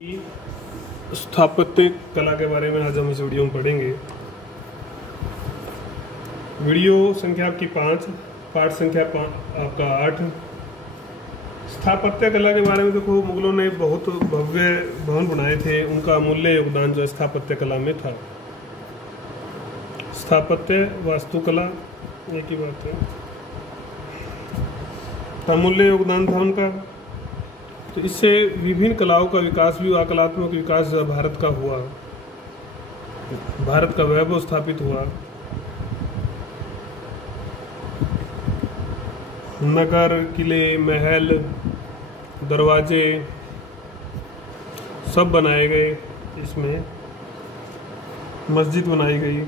स्थापत्य कला के बारे में आज हम इस वीडियो में पढ़ेंगे। वीडियो संख्या आपकी 5, पाठ संख्या आपका 8। स्थापत्य कला के बारे में देखो, मुगलों ने बहुत भव्य भवन बनाए थे, उनका अमूल्य योगदान जो स्थापत्य कला में था। स्थापत्य वास्तुकला एक ही बात है, अमूल्य योगदान था उनका। तो इससे विभिन्न कलाओं का विकास भी हुआ, कलात्मक विकास भारत का हुआ, भारत का वैभव स्थापित हुआ। नगर, किले, महल, दरवाजे सब बनाए गए, इसमें मस्जिद बनाई गई।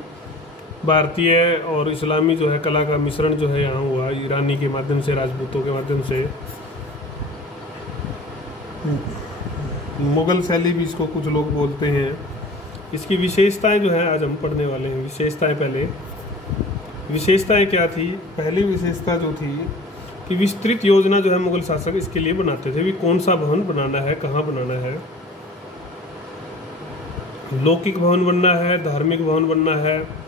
भारतीय और इस्लामी जो है कला का मिश्रण जो है यहाँ हुआ, ईरानी के माध्यम से, राजपूतों के माध्यम से। मुगल शैली भी इसको कुछ लोग बोलते हैं। इसकी विशेषताएं जो है आज हम पढ़ने वाले हैं। विशेषताएं पहले, विशेषताएं क्या थी? पहली विशेषता जो थी कि विस्तृत योजना जो है मुगल शासक इसके लिए बनाते थे भी कौन सा भवन बनाना है, कहाँ बनाना है। लौकिक भवन बनना है, धार्मिक भवन बनना है।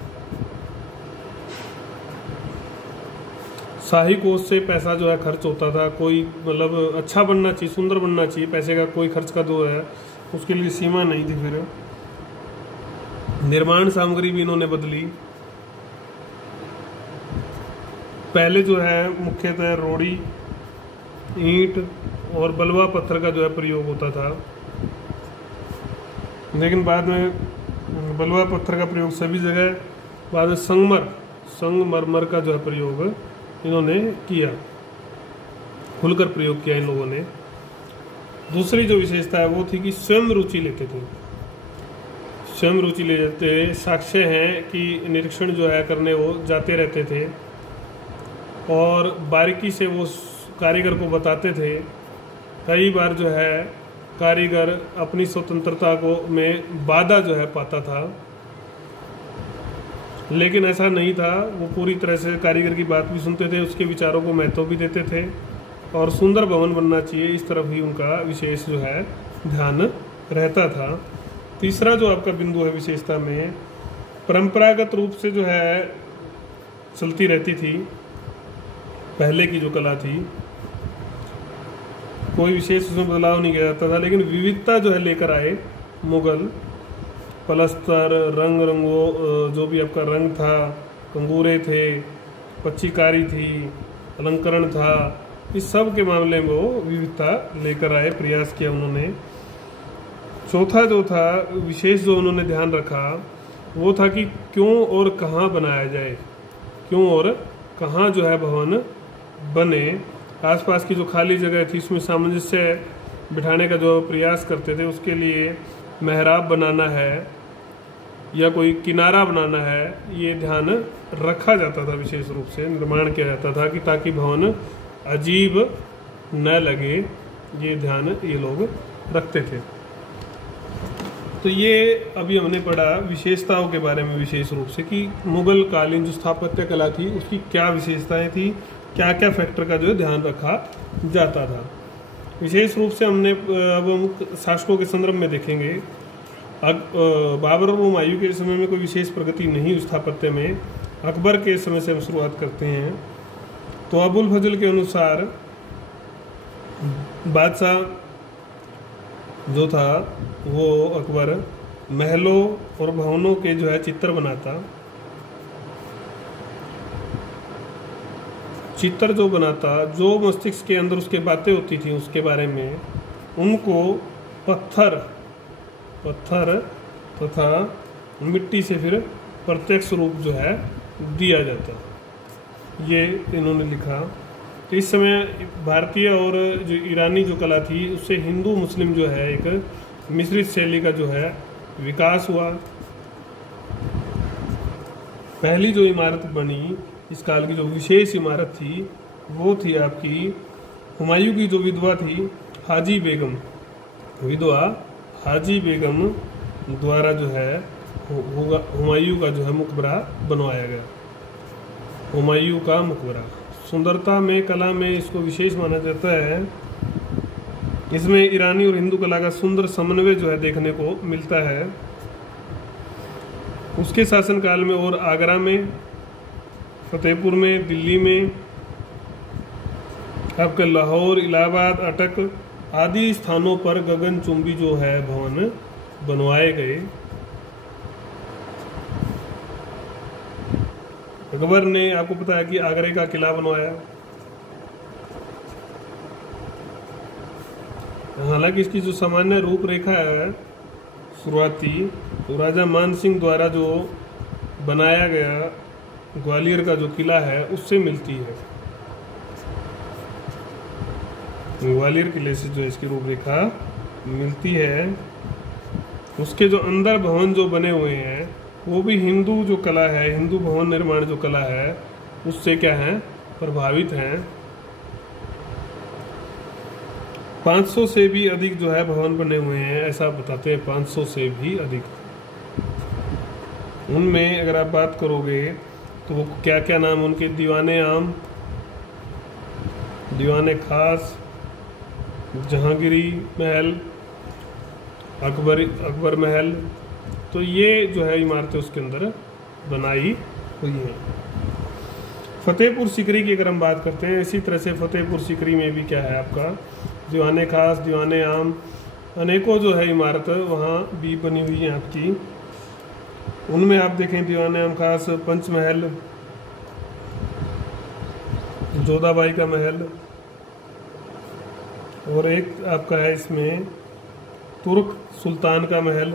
शाही कोष से पैसा जो है खर्च होता था, कोई मतलब अच्छा बनना चाहिए, सुंदर बनना चाहिए, पैसे का कोई खर्च का जो है उसके लिए सीमा नहीं थी। फिर निर्माण सामग्री भी इन्होंने बदली। पहले जो है मुख्यतः रोड़ी, ईंट और बलुआ पत्थर का जो है प्रयोग होता था, लेकिन बाद में बलुआ पत्थर का प्रयोग सभी जगह, बाद में संगमरमर का जो है प्रयोग इन्होंने किया, खुलकर प्रयोग किया इन लोगों ने। दूसरी जो विशेषता है वो थी कि स्वयं रुचि लेते थे, स्वयं रुचि ले जाते। साक्ष्य हैं कि निरीक्षण जो है करने वो जाते रहते थे और बारीकी से वो कारीगर को बताते थे। कई बार जो है कारीगर अपनी स्वतंत्रता को में बाधा जो है पाता था, लेकिन ऐसा नहीं था। वो पूरी तरह से कारीगर की बात भी सुनते थे, उसके विचारों को महत्व भी देते थे और सुंदर भवन बनना चाहिए, इस तरफ ही उनका विशेष जो है ध्यान रहता था। तीसरा जो आपका बिंदु है विशेषता में, परंपरागत रूप से जो है चलती रहती थी पहले की जो कला थी, कोई विशेष उसमें बदलाव नहीं किया जाता था, लेकिन विविधता जो है लेकर आए मुगल। पलस्तर, रंगों जो भी आपका रंग था, कंगूरे थे, पच्चीकारी थी, अलंकरण था, इस सब के मामले में वो विविधता लेकर आए, प्रयास किया उन्होंने। चौथा जो था विशेष जो उन्होंने ध्यान रखा वो था कि क्यों और कहाँ बनाया जाए, क्यों और कहाँ जो है भवन बने। आसपास की जो खाली जगह थी उसमें सामंजस्य बिठाने का जो प्रयास करते थे, उसके लिए मेहराब बनाना है या कोई किनारा बनाना है, ये ध्यान रखा जाता था। विशेष रूप से निर्माण किया जाता था कि ताकि भवन अजीब न लगे, ये ध्यान ये लोग रखते थे। तो ये अभी हमने पढ़ा विशेषताओं के बारे में, विशेष रूप से कि मुगल कालीन जो स्थापत्य कला थी उसकी क्या विशेषताएं थी, क्या क्या फैक्टर का जो है ध्यान रखा जाता था। विशेष रूप से हमने अब हम शासकों के संदर्भ में देखेंगे। बाबर और हुमायूं के समय में कोई विशेष प्रगति नहीं हुई स्थापत्य में। अकबर के समय से हम शुरुआत करते हैं। तो अबुल फजल के अनुसार बादशाह जो था वो अकबर महलों और भवनों के जो है चित्र बनाता। चित्र जो बनाता, जो मस्तिष्क के अंदर उसके बातें होती थी उसके बारे में, उनको पत्थर तथा मिट्टी से फिर प्रत्यक्ष रूप जो है दिया जाता, ये इन्होंने लिखा। तो इस समय भारतीय और जो ईरानी जो कला थी उससे हिंदू मुस्लिम जो है एक मिश्रित शैली का जो है विकास हुआ। पहली जो इमारत बनी इस काल की, जो विशेष इमारत थी, वो थी आपकी हुमायूं की जो विधवा थी हाजी बेगम, विधवा हाजी बेगम द्वारा जो है हुमायूं का जो है मकबरा बनवाया गया। हुमायूं का मकबरा सुंदरता में, कला में इसको विशेष माना जाता है। इसमें ईरानी और हिंदू कला का सुंदर समन्वय जो है देखने को मिलता है। उसके शासनकाल में और आगरा में, फतेहपुर में, दिल्ली में, आपके लाहौर, इलाहाबाद, अटक आदि स्थानों पर गगनचुंबी जो है भवन बनवाए गए। अकबर ने, आपको पता है कि आगरे का किला बनवाया। हालांकि इसकी जो सामान्य रूपरेखा है शुरुआती, तो राजा मान सिंह द्वारा जो बनाया गया ग्वालियर का जो किला है उससे मिलती है। ग्वालियर किले से जो इसकी रूपरेखा मिलती है। उसके जो अंदर भवन जो बने हुए हैं वो भी हिंदू जो कला है, हिंदू भवन निर्माण जो कला है उससे क्या है, प्रभावित हैं। 500 से भी अधिक जो है भवन बने हुए हैं, ऐसा बताते हैं, 500 से भी अधिक। उनमें अगर आप बात करोगे तो वो क्या क्या नाम उनके, दीवाने आम, दीवाने खास, जहांगीरी महल, अकबर महल, तो ये जो है इमारतें उसके अंदर बनाई हुई हैं। फतेहपुर सीकरी की अगर हम बात करते हैं, इसी तरह से फतेहपुर सीकरी में भी क्या है आपका, दीवाने खास, दीवाने आम, अनेकों जो है इमारत वहाँ भी बनी हुई हैं आपकी। उनमें आप देखें दीवाने आम खास, पंचमहल, जोधाबाई का महल, और एक आपका है इसमें तुर्क सुल्तान का महल,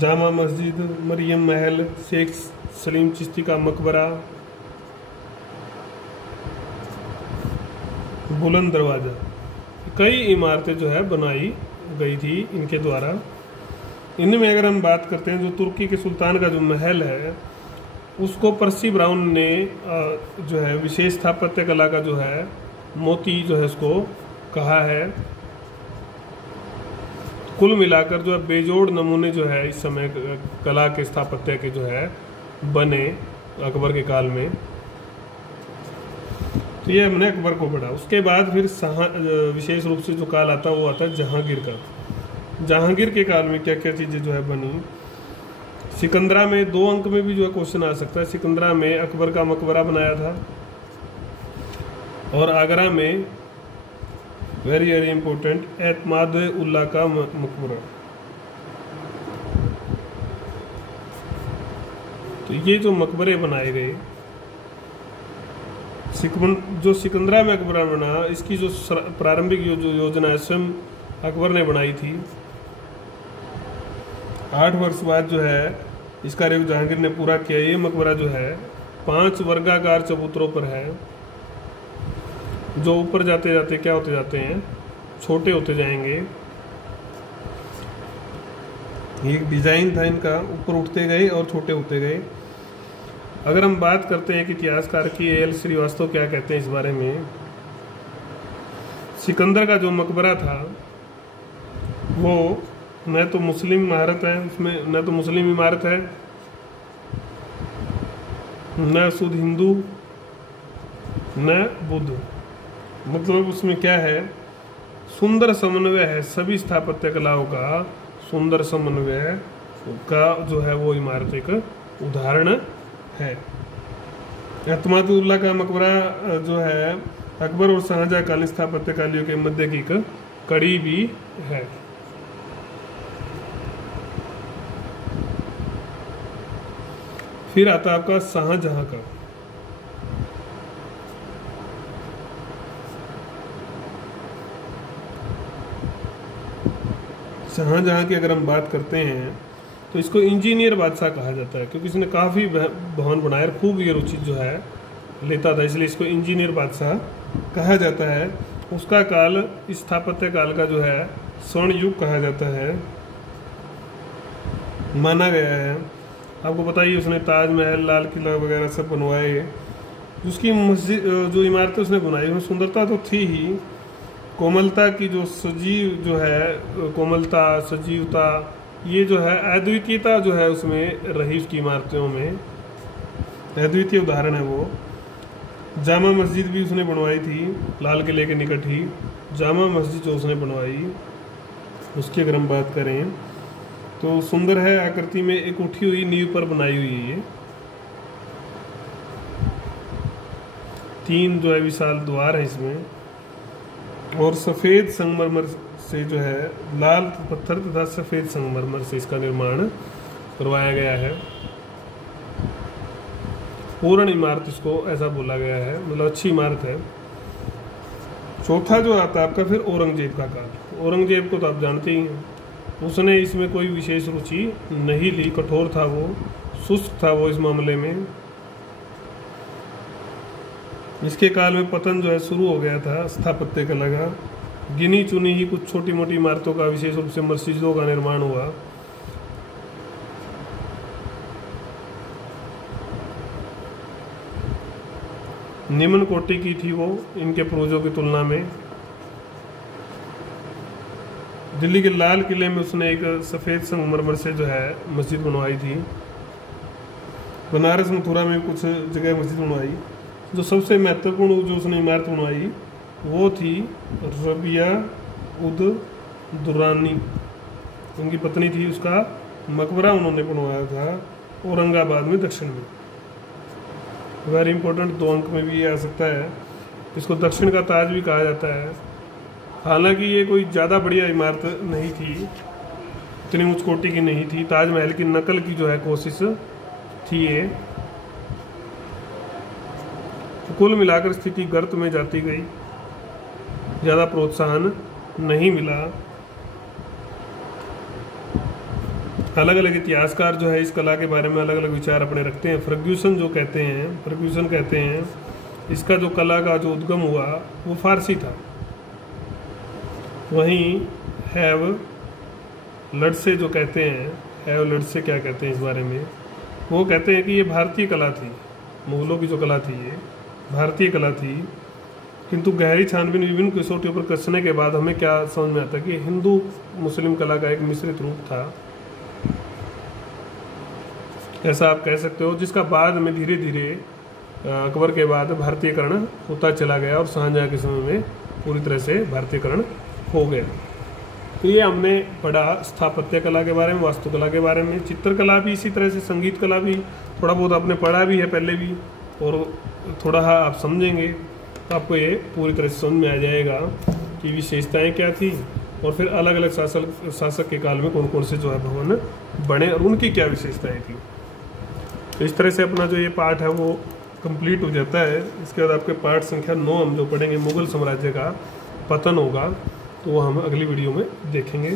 जामा मस्जिद, मरियम महल, शेख सलीम चिश्ती का मकबरा, बुलंद दरवाजा, कई इमारतें जो है बनाई गई थी इनके द्वारा। इनमें अगर हम बात करते हैं, जो तुर्की के सुल्तान का जो महल है उसको पर्सी ब्राउन ने जो है विशेष स्थापत्य कला का जो है मोती जो है उसको कहा है। कुल मिलाकर जो है बेजोड़ नमूने जो है इस समय कला के स्थापत्य के जो है बने अकबर के काल में। तो ये हमने अकबर को पढ़ा। उसके बाद फिर विशेष रूप से जो काल आता है वो आता है जहांगीर का। जहांगीर के काल में क्या क्या चीज़ें जो है बनी। सिकंदरा में 2 अंक में भी जो है क्वेश्चन आ सकता है। सिकंदरा में अकबर का मकबरा बनाया था, और आगरा में वेरी वेरी इंपॉर्टेंट एतमाद उल्ला का मकबरा। तो ये जो मकबरे बनाए गए, जो सिकंदरा में अकबरा बना, इसकी जो प्रारंभिक जो योजना है स्वयं अकबर ने बनाई थी। 8 वर्ष बाद जो है इसका कार्य जहांगीर ने पूरा किया। ये मकबरा जो है 5 वर्गाकार चबूतरों पर है, जो ऊपर जाते जाते क्या होते जाते हैं, छोटे होते जाएंगे। एक डिजाइन था इनका, ऊपर उठते गए और छोटे होते गए। अगर हम बात करते हैं कि इतिहासकार की एल श्रीवास्तव क्या कहते हैं इस बारे में, सिकंदर का जो मकबरा था वो न तो मुस्लिम इमारत है, उसमें न तो मुस्लिम इमारत है, न शुद्ध हिंदू, न बुद्ध। मतलब उसमें क्या है, सुंदर समन्वय है सभी स्थापत्य कलाओं का, सुंदर समन्वय का जो है वो इमारत एक उदाहरण है। एतमादुल्ला का मकबरा जो है अकबर और शाहजहां कालीन स्थापत्य कालियों के मध्य की एक कड़ी भी है। फिर आता है आपका शाहजहां का। शाहजहां की अगर हम बात करते हैं तो इसको इंजीनियर बादशाह कहा जाता है, क्योंकि इसने काफ़ी भवन बनाए और खूब ये रुचि जो है लेता था, इसलिए इसको इंजीनियर बादशाह कहा जाता है। उसका काल स्थापत्य काल का जो है स्वर्ण युग कहा जाता है, माना गया है। आपको पता ही उसने ताजमहल, लाल किला वगैरह सब बनवाए। उसकी मस्जिद जो इमारतें उसने बनाई उसमें सुंदरता तो थी ही, कोमलता की जो सजीव जो है, कोमलता, सजीवता, ये जो है अद्वितीयता जो है उसमें रही, उसकी इमारतों में अद्वितीय उदाहरण है वो। जामा मस्जिद भी उसने बनवाई थी, लाल किले के निकट ही जामा मस्जिद जो उसने बनवाई, उसकी अगर हम बात करें तो सुंदर है, आकृति में एक उठी हुई नींव पर बनाई हुई है। ये 3 जो है विशाल द्वार है इसमें, और सफ़ेद संगमरमर से जो है, लाल पत्थर तथा सफ़ेद संगमरमर से इसका निर्माण करवाया गया है। पूर्ण इमारत इसको ऐसा बोला गया है, मतलब अच्छी इमारत है। चौथा जो आता है आपका फिर औरंगजेब का काल। औरंगजेब को तो आप जानते ही हैं, उसने इसमें कोई विशेष रुचि नहीं ली, कठोर था वो, सुस्त था वो इस मामले में। इसके काल में पतन जो है शुरू हो गया था स्थापत्य कला का। गिनी चुनी ही कुछ छोटी मोटी इमारतों का, विशेष रूप से मस्जिदों का निर्माण हुआ। निम्न कोटि की थी वो इनके पूर्वजों की तुलना में। दिल्ली के लाल किले में उसने एक सफ़ेद संगमरमर से जो है मस्जिद बनवाई थी। बनारस मथुरा में कुछ जगह मस्जिद बनवाई। जो सबसे महत्वपूर्ण जो उसने इमारत बनवाई वो थी रबिया उद दुरानी, उनकी पत्नी थी, उसका मकबरा उन्होंने बनवाया था औरंगाबाद में दक्षिण में। वेरी इंपॉर्टेंट, 2 अंक में भी ये आ सकता है। इसको दक्षिण का ताज भी कहा जाता है। हालांकि ये कोई ज़्यादा बढ़िया इमारत नहीं थी, इतनी उच्च कोटि की नहीं थी। ताजमहल की नकल की जो है कोशिश थी ये। तो कुल मिलाकर स्थिति गर्त में जाती गई, ज़्यादा प्रोत्साहन नहीं मिला। अलग अलग इतिहासकार जो है इस कला के बारे में अलग अलग विचार अपने रखते हैं। फर्ग्यूसन कहते हैं इसका जो कला का जो उद्गम हुआ वो फारसी था। वहीं हैव लड्से जो कहते हैं, हैव लड्से क्या कहते हैं इस बारे में, वो कहते हैं कि ये भारतीय कला थी। मुगलों की जो कला थी ये भारतीय कला थी, किंतु गहरी छानबीन विभिन्न कसौटियों पर कसने के बाद हमें क्या समझ में आता है कि हिंदू मुस्लिम कला का एक मिश्रित रूप था, ऐसा आप कह सकते हो, जिसका बाद में धीरे धीरे अकबर के बाद भारतीयकरण होता चला गया और शाहजहाँ के समय में पूरी तरह से भारतीयकरण हो गया। तो ये हमने पढ़ा स्थापत्य कला के बारे में, वास्तुकला के बारे में, चित्रकला भी इसी तरह से, संगीत कला भी थोड़ा बहुत आपने पढ़ा भी है पहले भी, और थोड़ा आप समझेंगे तो आपको ये पूरी तरह से समझ में आ जाएगा कि विशेषताएं क्या थी और फिर अलग अलग शासक के काल में कौन कौन से जो है भवन बने और उनकी क्या विशेषताएं थी। तो इस तरह से अपना जो ये पाठ है वो कंप्लीट हो जाता है। इसके बाद आपके पाठ संख्या 9 हम जो पढ़ेंगे, मुगल साम्राज्य का पतन होगा, तो वो हम अगली वीडियो में देखेंगे।